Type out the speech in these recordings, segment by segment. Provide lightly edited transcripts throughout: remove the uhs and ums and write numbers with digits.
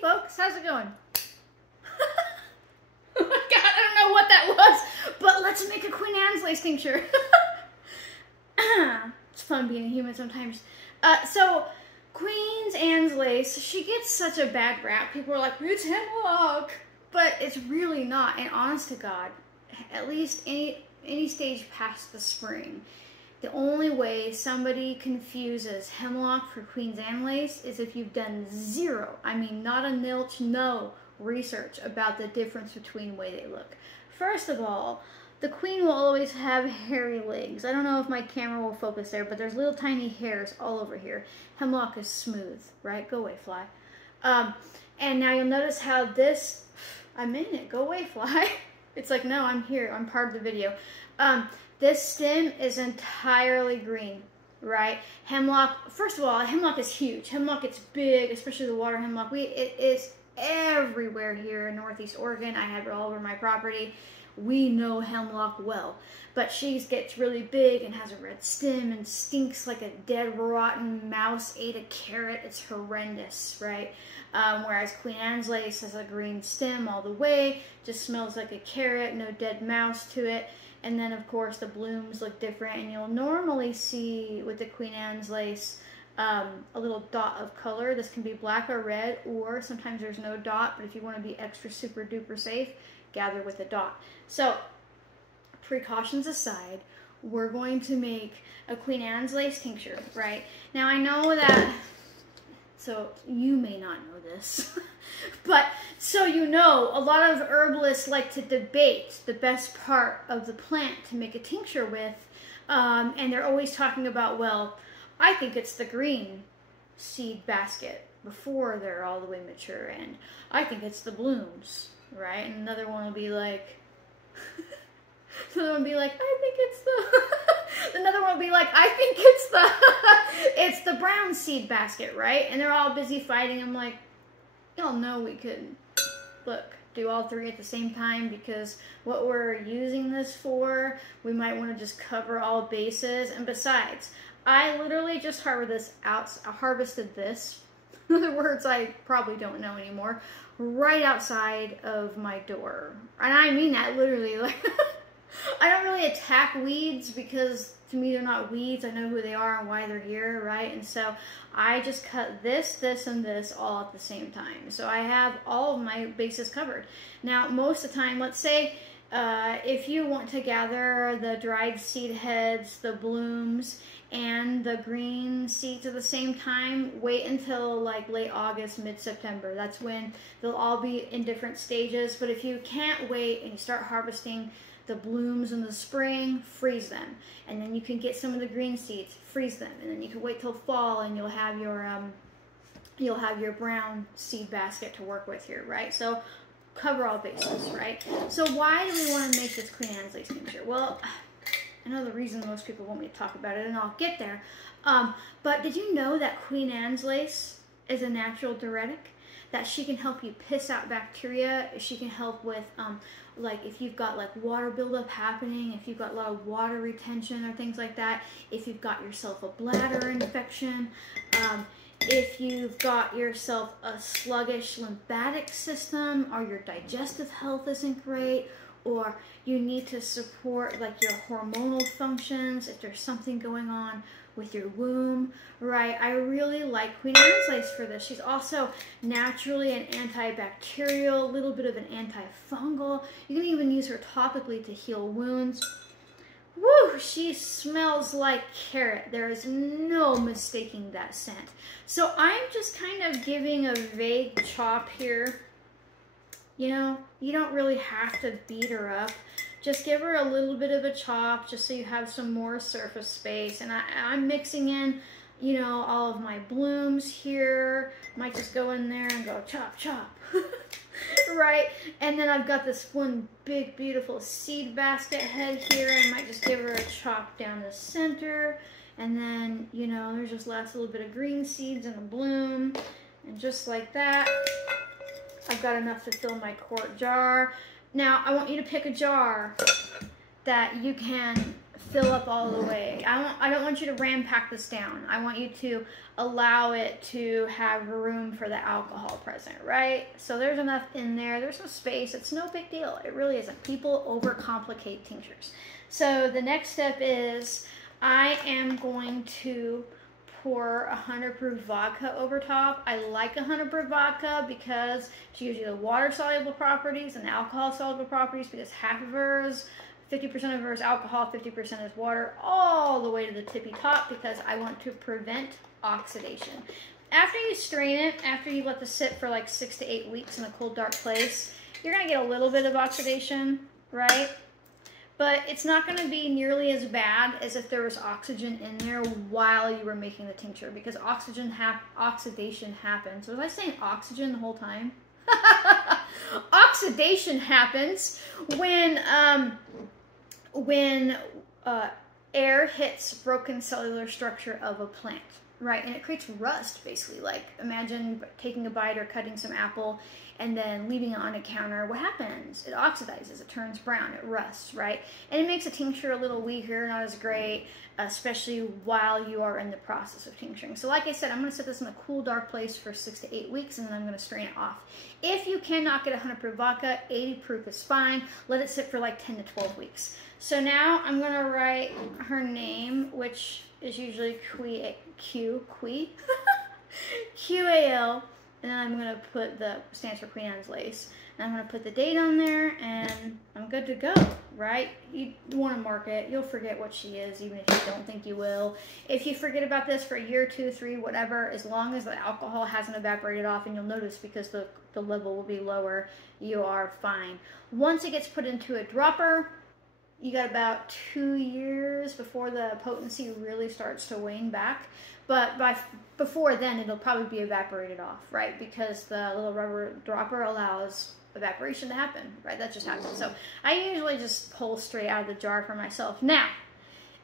Hey folks, how's it going? Oh my god, I don't know what that was, but let's make a Queen Anne's lace tincture. It's fun being a human sometimes. So Queen Anne's lace, she gets such a bad rap. People are like, it's hemlock, but it's really not. And honest to God, at least any stage past the spring, the only way somebody confuses hemlock for Queen Anne lace is if you've done zero, I mean not a nilch, no research about the difference between the way they look. First of all, the queen will always have hairy legs. I don't know if my camera will focus there, but there's little tiny hairs all over here. Hemlock is smooth, right? Go away, fly. And now you'll notice how this, I'm in it, go away, fly. It's like, no, I'm here, I'm part of the video. This stem is entirely green, right? Hemlock, first of all, hemlock is huge. Hemlock, it's big, especially the water hemlock. It is everywhere here in Northeast Oregon. I have it all over my property. We know hemlock well, but she gets really big and has a red stem and stinks like a dead, rotten mouse ate a carrot. It's horrendous, right? Whereas Queen Anne's lace has a green stem all the way, just smells like a carrot, no dead mouse to it. And then, of course, the blooms look different, and you'll normally see with the Queen Anne's lace a little dot of color. This can be black or red, or sometimes there's no dot, but if you want to be extra super duper safe, gather with a dot. So, precautions aside, we're going to make a Queen Anne's lace tincture, right? Now, I know that, so you may not know this, but so you know, a lot of herbalists like to debate the best part of the plant to make a tincture with, and they're always talking about, well, I think it's the green seed basket before they're all the way mature, and I think it's the blooms, right? And another one will be like, another one will be like, I think it's the, another one will be like, I think it's the, it's the brown seed basket, right? And they're all busy fighting. I'm like, y'all know we could, look, do all three at the same time, because what we're using this for, we might want to just cover all bases. And besides, I literally just harvested this. In other words, I probably don't know anymore. Right outside of my door. And I mean that literally. Like, I don't really attack weeds because to me they're not weeds. I know who they are and why they're here, right? And so I just cut this, this, and this all at the same time. So I have all of my bases covered. Now, most of the time, let's say if you want to gather the dried seed heads, the blooms, and the green seeds at the same time, wait until like late August, mid-September. That's when they'll all be in different stages. But if you can't wait and you start harvesting the blooms in the spring, freeze them. And then you can get some of the green seeds, freeze them. And then you can wait till fall and you'll have your brown seed basket to work with here, right? So cover all bases, right? So why do we want to make this Queen Anne's lace tincture? Well, I know the reason most people want me to talk about it, and I'll get there. But did you know that Queen Anne's lace is a natural diuretic? That she can help you piss out bacteria. She can help with, like, if you've got, like, water buildup happening, if you've got a lot of water retention or things like that, if you've got yourself a bladder infection, if you've got yourself a sluggish lymphatic system, or your digestive health isn't great, or you need to support like your hormonal functions, if there's something going on with your womb, right? I really like Queen Anne's lace for this. She's also naturally an antibacterial, a little bit of an antifungal. You can even use her topically to heal wounds. Woo, she smells like carrot. There is no mistaking that scent. So I'm just kind of giving a vague chop here. You know, you don't really have to beat her up. Just give her a little bit of a chop just so you have some more surface space. And I'm mixing in, you know, all of my blooms here. Might just go in there and go chop, chop. Right? And then I've got this one big, beautiful seed basket head here. I might just give her a chop down the center. And then, you know, there's just last little bit of green seeds in the bloom. And just like that, I've got enough to fill my quart jar. Now, I want you to pick a jar that you can fill up all the way. I don't want you to ram pack this down. I want you to allow it to have room for the alcohol present, right? So there's enough in there. There's some space. It's no big deal. It really isn't. People overcomplicate tinctures. So the next step is I am going to pour 100 proof vodka over top. I like 100 proof vodka because she gives you the water soluble properties and alcohol soluble properties, because half of hers, 50% of her is alcohol, 50% is water, all the way to the tippy top, because I want to prevent oxidation. After you strain it, after you let this sit for like 6 to 8 weeks in a cool, dark place, you're gonna get a little bit of oxidation, right? But it's not going to be nearly as bad as if there was oxygen in there while you were making the tincture, because oxidation happens. Was I saying oxygen the whole time? Oxidation happens when air hits broken cellular structure of a plant, right? And it creates rust, basically. Like, imagine taking a bite or cutting some apple and then leaving it on a counter. What happens? It oxidizes, it turns brown, it rusts, right? And it makes a tincture a little weaker, not as great, especially while you are in the process of tincturing. So like I said, I'm gonna set this in a cool, dark place for 6 to 8 weeks, and then I'm gonna strain it off. If you cannot get 100 proof vodka, 80 proof is fine. Let it sit for like 10 to 12 weeks. So now I'm gonna write her name, which is usually Q-A-L, and then I'm going to put stands for Queen Anne's lace. And I'm going to put the date on there, and I'm good to go, right? You want to mark it. You'll forget what she is, even if you don't think you will. If you forget about this for a year, 2, 3, whatever, as long as the alcohol hasn't evaporated off, and you'll notice because the level will be lower, you are fine. Once it gets put into a dropper, you got about 2 years before the potency really starts to wane back. But before then, it'll probably be evaporated off, right? Because the little rubber dropper allows evaporation to happen, right? That just happens. So I usually just pull straight out of the jar for myself. Now,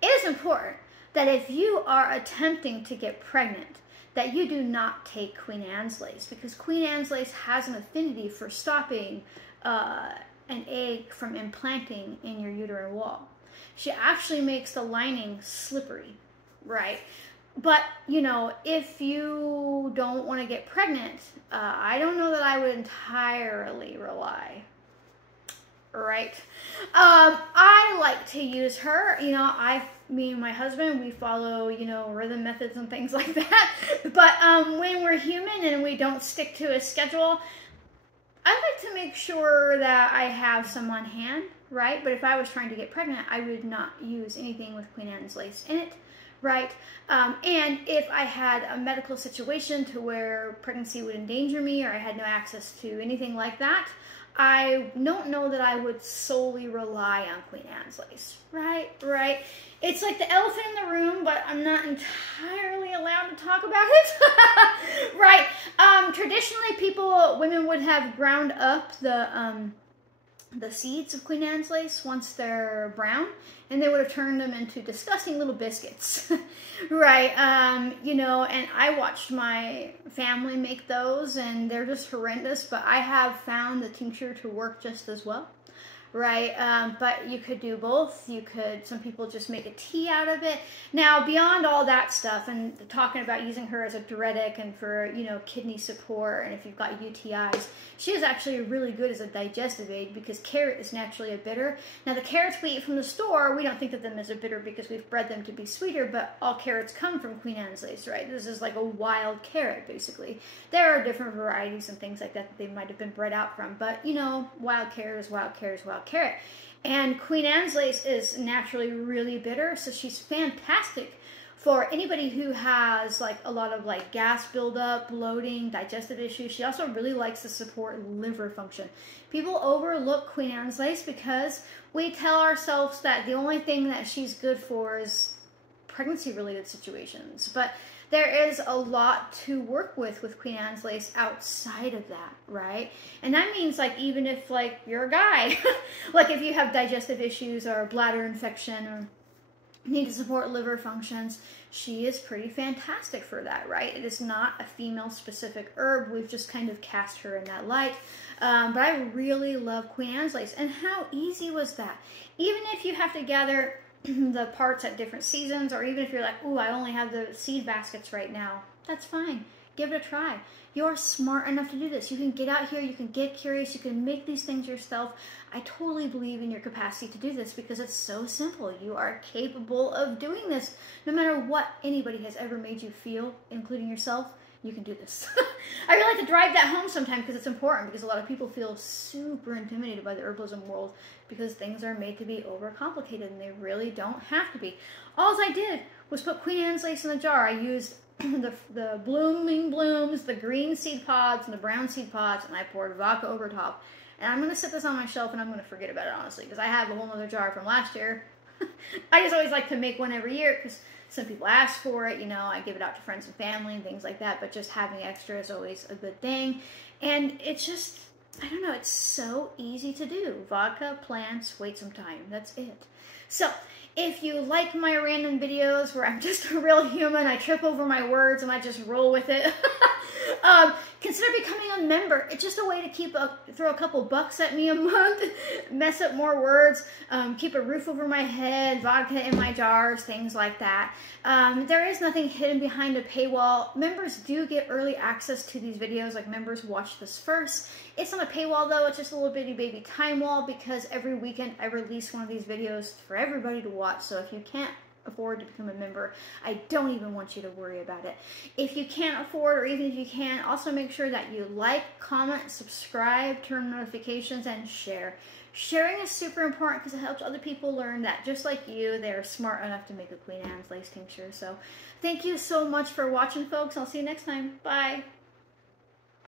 it is important that if you are attempting to get pregnant, that you do not take Queen Anne's lace, because Queen Anne's lace has an affinity for stopping an egg from implanting in your uterine wall. She actually makes the lining slippery, right? But, you know, if you don't want to get pregnant, I don't know that I would entirely rely, right? I like to use her, you know, me and my husband, we follow, you know, rhythm methods and things like that. But when we're human and we don't stick to a schedule, I like to make sure that I have some on hand, right? But if I was trying to get pregnant, I would not use anything with Queen Anne's lace in it, right? And if I had a medical situation to where pregnancy would endanger me, or I had no access to anything like that, I don't know that I would solely rely on Queen Anne's lace, right? Right? It's like the elephant in the room, but I'm not entirely allowed to talk about it, right? Traditionally, women would have ground up the seeds of Queen Anne's lace once they're brown, and they would have turned them into disgusting little biscuits, right? You know, and I watched my family make those, and they're just horrendous, but I have found the tincture to work just as well, right? But you could do both. Some people just make a tea out of it. Now, beyond all that stuff, and talking about using her as a diuretic and for, you know, kidney support, and if you've got UTIs, she is actually really good as a digestive aid, because carrot is naturally a bitter. Now, the carrots we eat from the store, we don't think of them as a bitter because we've bred them to be sweeter, but all carrots come from Queen Anne's lace, right? This is like a wild carrot, basically. There are different varieties and things like that they might have been bred out from, but, you know, wild carrot is wild carrot is wild carrot. And Queen Anne's lace is naturally really bitter, so she's fantastic for anybody who has like a lot of like gas buildup, bloating, digestive issues. She also really likes to support liver function. People overlook Queen Anne's lace because we tell ourselves that the only thing that she's good for is pregnancy-related situations, but there is a lot to work with Queen Anne's lace outside of that, right? And that means, like, even if, like, you're a guy, like if you have digestive issues or bladder infection or need to support liver functions, she is pretty fantastic for that, right? It is not a female-specific herb. We've just kind of cast her in that light. But I really love Queen Anne's lace. And how easy was that? Even if you have to gather the parts at different seasons, or even if you're like, ooh, I only have the seed baskets right now, that's fine. Give it a try. You're smart enough to do this. You can get out here, you can get curious, you can make these things yourself. I totally believe in your capacity to do this because it's so simple. You are capable of doing this. No matter what anybody has ever made you feel, including yourself, you can do this. I really like to drive that home sometimes because it's important, because a lot of people feel super intimidated by the herbalism world because things are made to be overcomplicated and they really don't have to be. All I did was put Queen Anne's lace in the jar. I used the blooming blooms, the green seed pods, and the brown seed pods, and I poured vodka over top. And I'm going to set this on my shelf and I'm going to forget about it, honestly, because I have a whole other jar from last year. I just always like to make one every year because some people ask for it, you know, I give it out to friends and family and things like that, but just having extra is always a good thing. And it's just, I don't know, it's so easy to do. Vodka, plants, wait some time. That's it. So, if you like my random videos where I'm just a real human, I trip over my words and I just roll with it, consider becoming a member. It's just a way to throw a couple bucks at me a month, mess up more words, keep a roof over my head, vodka in my jars, things like that. There is nothing hidden behind a paywall. Members do get early access to these videos, like members watch this first. It's not a paywall though, it's just a little bitty baby time wall, because every weekend I release one of these videos for everybody to watch. So if you can't afford to become a member, I don't even want you to worry about it. If you can't afford, or even if you can, also make sure that you like, comment, subscribe, turn notifications, and share. Sharing is super important because it helps other people learn that just like you, they're smart enough to make a Queen Anne's lace tincture. So thank you so much for watching, folks. I'll see you next time. Bye.